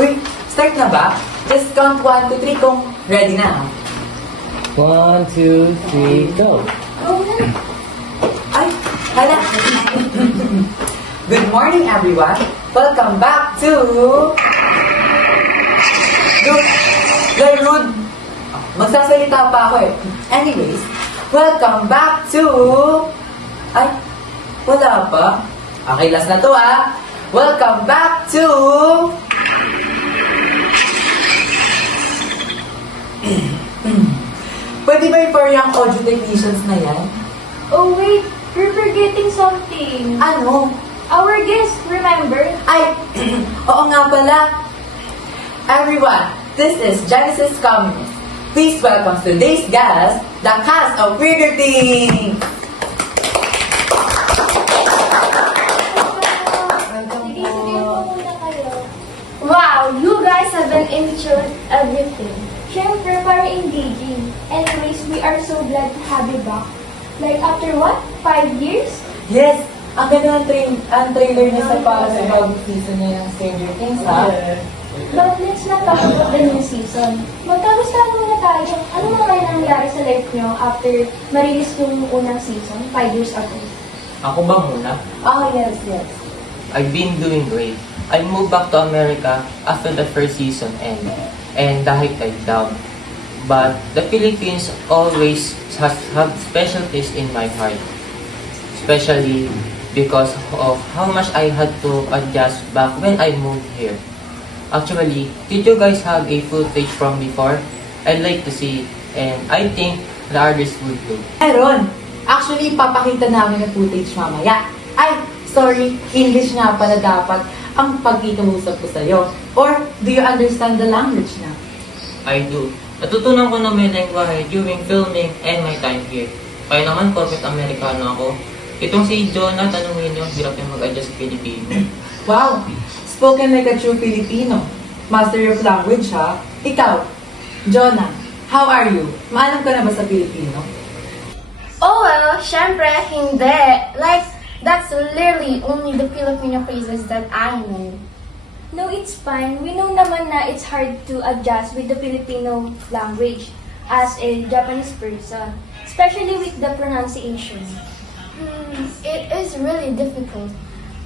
Uy, start na ba? Just count 1, 2, 3 kung ready na. 1, 2, 3, go! Go na. Ay, hala. Good morning, everyone. Welcome back to... The rude... Magsasalita pa ako eh. Anyways, welcome back to... Ay, wala pa. Okay, last na to ah. Welcome back to... Pwede ba yung for young audio technicians na yan? Oh wait, we're forgetting something. Ano? Our guest, remember? Ay, oo nga pala. Everyone, this is Genesis Communist. Please welcome today's guest, the cast of Weirder Things. Sige, sabihin mo muna kayo. Wow, you guys have been into everything. Siyempre, para engaging. Anyways, we are so glad to have you back. Like after what? 5 years? Yes, ang ganda ng trailer niya sa para sa bagong season niya ng Stranger Things, ha? But let's not talk about the new season. Magkagustahan muna tayo. Ano mga nangyari sa life nyo after ma-release yung unang season, 5 years ago? Ako ba muna? Ah, yes, yes. I've been doing great. I moved back to America after the first season ended, and the hype died down. But the Philippines always has had special place in my heart, especially because of how much I had to adjust back when I moved here. Actually, did you guys have a footage from before? I'd like to see it, and I think the others would too. Meron. Actually, papakita namin yung footage mamaya. Ay, sorry, English nga pala dapat ang pagkikausap ko sa'yo. Or, do you understand the language na? I do. Natutunan ko na may lengguwahe during filming and my time here. Kaya naman, corporate Amerikano ako. Itong si Jonah, tanungin niyo, hirap yung mag-adjust sa Pilipino. Wow! Spoken like a true Filipino. Master of language, ha? Ikaw, Jonah, how are you? Maalam ka na ba sa Pilipino? Oh well, syempre, hindi. Like, that's literally only the Filipino phrases that I know. No, it's fine. We know naman na it's hard to adjust with the Filipino language as a Japanese person, especially with the pronunciation. It is really difficult,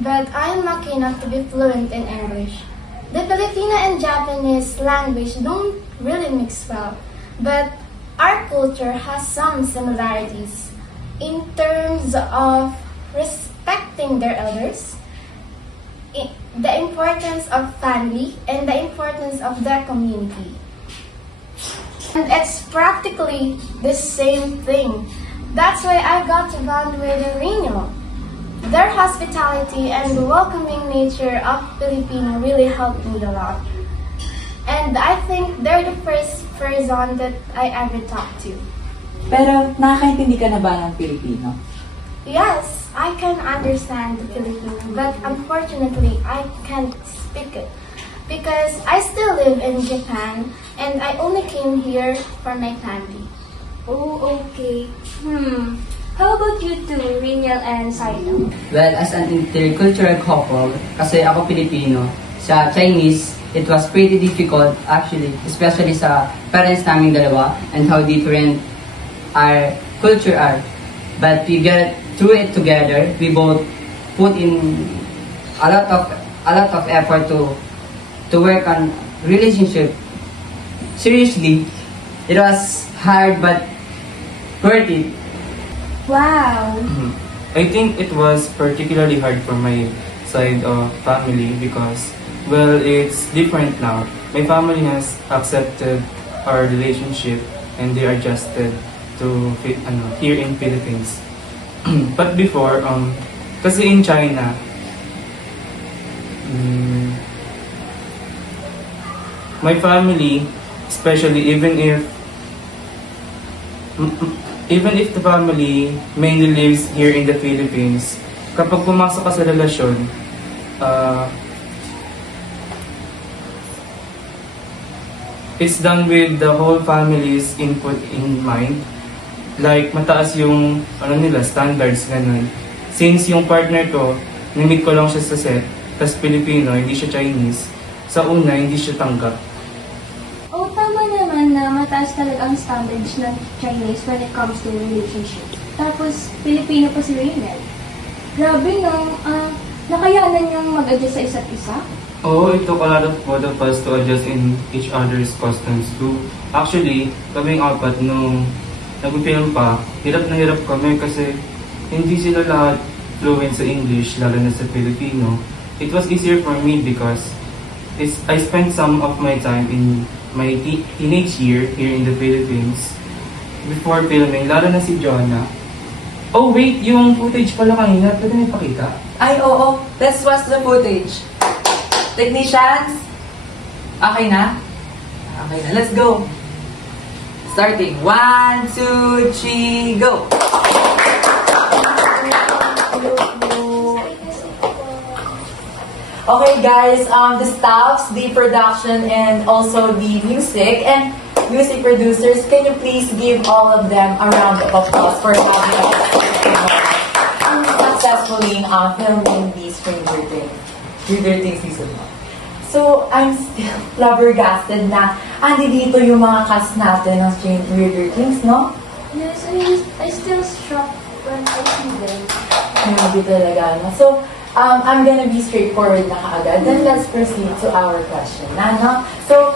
but I'm lucky enough to be fluent in English. The Filipino and Japanese language don't really mix well, but our culture has some similarities in terms of respecting their elders, the importance of family, and the importance of the community. And it's practically the same thing. That's why I got to bond with Reno. Their hospitality and the welcoming nature of Filipino really helped me a lot. And I think they're the first person that I ever talked to. Pero, nakakaintindi ka na ba ng Pilipino? Yes, I can understand the Filipino, but unfortunately, I can't speak it. Because I still live in Japan, and I only came here for my family. Oh, okay. How about you two, Riniel and Saito? Well, as an intercultural couple, kasi ako Pilipino, sa Chinese, it was pretty difficult actually, especially sa parents naming dalawa and how different our culture are. But we get through it together. We both put in a lot of effort to work on relationship. Seriously, it was hard but worth it. Wow! I think it was particularly hard for my side of family because, well, it's different now. My family has accepted our relationship and they adjusted to here in Philippines. But before, kasi in China, my family, especially even if the family mainly lives here in the Philippines, kapag pumasok ka sa relasyon, it's done with the whole family's input in mind. Like, mataas yung standards, ganun. Since yung partner ko, nimit ko lang siya sa set, tas Filipino, hindi siya Chinese. sa una hindi siya tanggap. Oh, tama naman na mataas talaga ang standards ng Chinese when it comes to relationships. Tapos, Pilipino pa si Raynel. Grabe no, nakayanan yung mag-adjust sa isa't isa. Oo, it took a lot of both of us to adjust in each other's customs too. Actually, kaming apat nung nag-film pa, hirap na hirap kami kasi hindi sila lahat fluent sa English, lalo na sa Filipino. It was easier for me because I spent some of my time in my teenage year here in the Philippines before filming, lalo na si Jonah. Oh wait, yung footage pala kanina, pwede na ipakita? Ay, oo. Let's watch the footage. Technicians? Okay na? Okay na. Let's go. Starting. 1, 2, 3, go! Okay guys, the staffs, the production, and also the music and music producers, can you please give all of them a round of applause for having us successfully filming the Stranger Things season 1. So, I'm still flabbergasted na andi dito yung mga cast natin ng Stranger Things, no? Yes, I still shocked when I see them. Grabe talaga, no? So, I'm gonna be straightforward na kaagad. Then let's proceed to our question. No? So,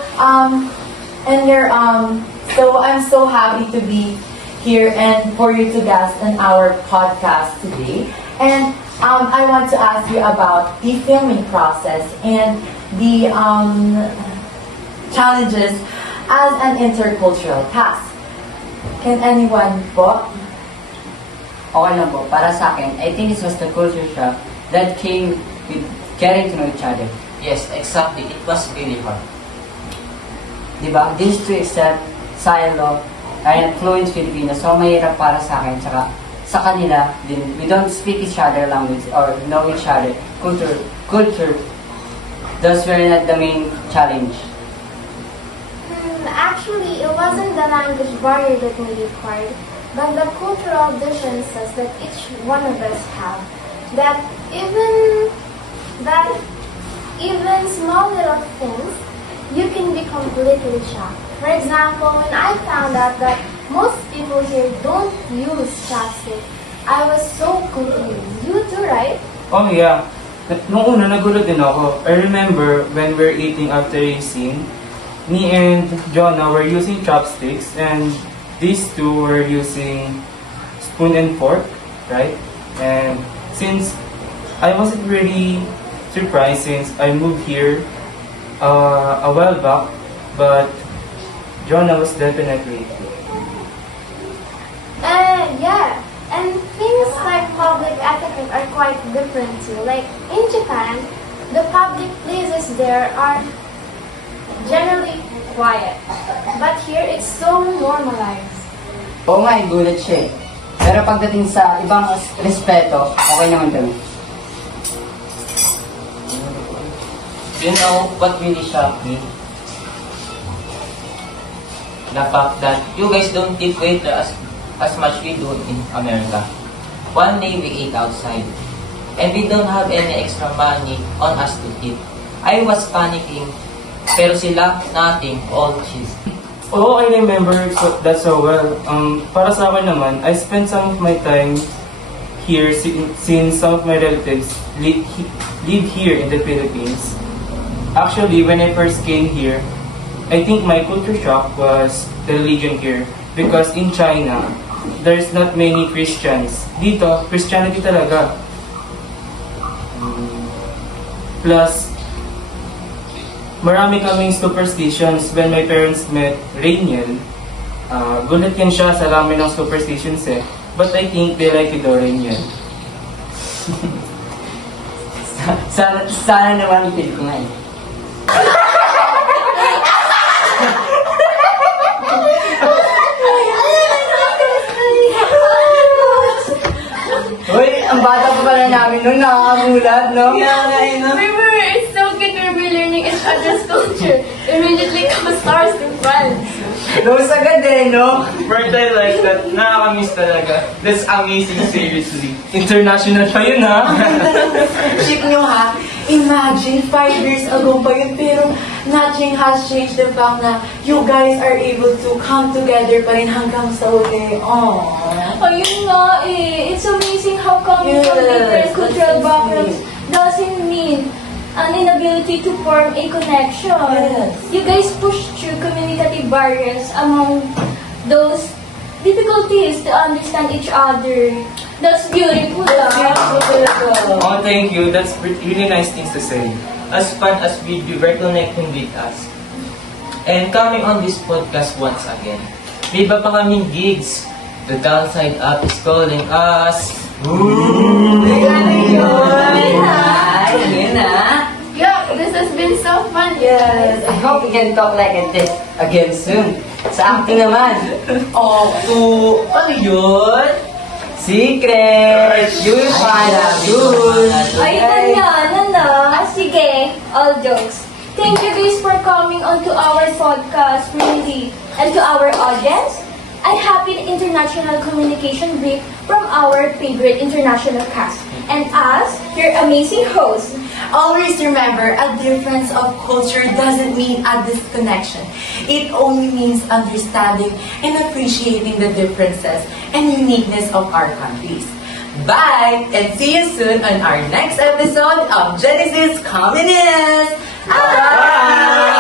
so I'm so happy to be here and for you to guest on our podcast today. And I want to ask you about the filming process and the challenges as an intercultural cast. Can anyone po? Okay lang po, para sa akin, I think it was the culture shock that came with getting to know each other. Yes, exactly. It was really hard. Diba? This to accept Silo ay fluent Filipino, so mahirap para sa akin, saka sa kanila din. We don't speak each other language or know each other culture. Those were not the main challenge. Actually, it wasn't the language barrier that made it hard, but the cultural differences that each one of us have. That even small little things, you can be completely shocked. For example, when I found out that most people here don't use chopstick, I was so confused. You too, right? Oh yeah. Nung una, nagulat din ako. I remember when we're eating after a scene, me and Jonah were using chopsticks and these two were using spoon and fork, right? And since I wasn't really surprised since I moved here a while back, but Jonah was definitely. Yeah. And things like public etiquette are quite different too. Like in Japan, the public places there are generally quiet. But here, it's so normalized. Oo nga, gulat siya eh. Pero pagdating sa ibang respeto, okay naman kami. You know what really shocked me? The fact that you guys don't eat waiter as much we do in America. One day we ate outside, and we don't have any extra money on us to eat. I was panicking, pero sila, nothing, all cheese. Oh, I remember that so well. Para sa akin naman, I spent some of my time here since some of my relatives live here in the Philippines. Actually, when I first came here, I think my culture shock was the religion here. Because in China, there's not many Christians. Dito, Christianity talaga. Plus, marami kaming superstitions. When my parents met Rainiel, gulat yan siya sa rami ng superstitions eh. But I think they like it though, Rainiel. Sana naman feel ko nga eh. Uy, ang bata pa pala namin nung nakakagulat, no? Remember, it's so good to be learning each other's culture. Immediately come stars to friends. Nose agad eh, no? Bird I like that. Nakakamiss talaga. That's amazing, seriously. International pa yun, ha? Ship nyo ha, imagine 5 years ago pa yun, pero nothing has changed the fact na you guys are able to come together pa rin hanggang sa uli. Aww. Ayun nga eh. It's amazing how coming from Yes, different cultural that's backgrounds doesn't mean an inability to form a connection. Yes. You guys push through communicative barriers among those difficulties to understand each other. That's beautiful. Oh, thank you. That's really nice things to say. As fun as we do reconnecting with us. And coming on this podcast once again, may iba pa kaming gigs. The Downside Up is calling us. Ayun na. Yeah, this has been so fun. Yes. I hope we can talk like this again soon. Sa acting naman. Ano yun? Secret! You will find out soon. Ayun na. Sige, all jokes. Thank you guys for coming onto our podcast, really. And to our audience, a happy international communication brief from our favorite international cast. And us, your amazing hosts. Always remember, a difference of culture doesn't mean a disconnection. It only means understanding and appreciating the differences and uniqueness of our countries. Bye! And see you soon on our next episode of Genesis Communist! Bye!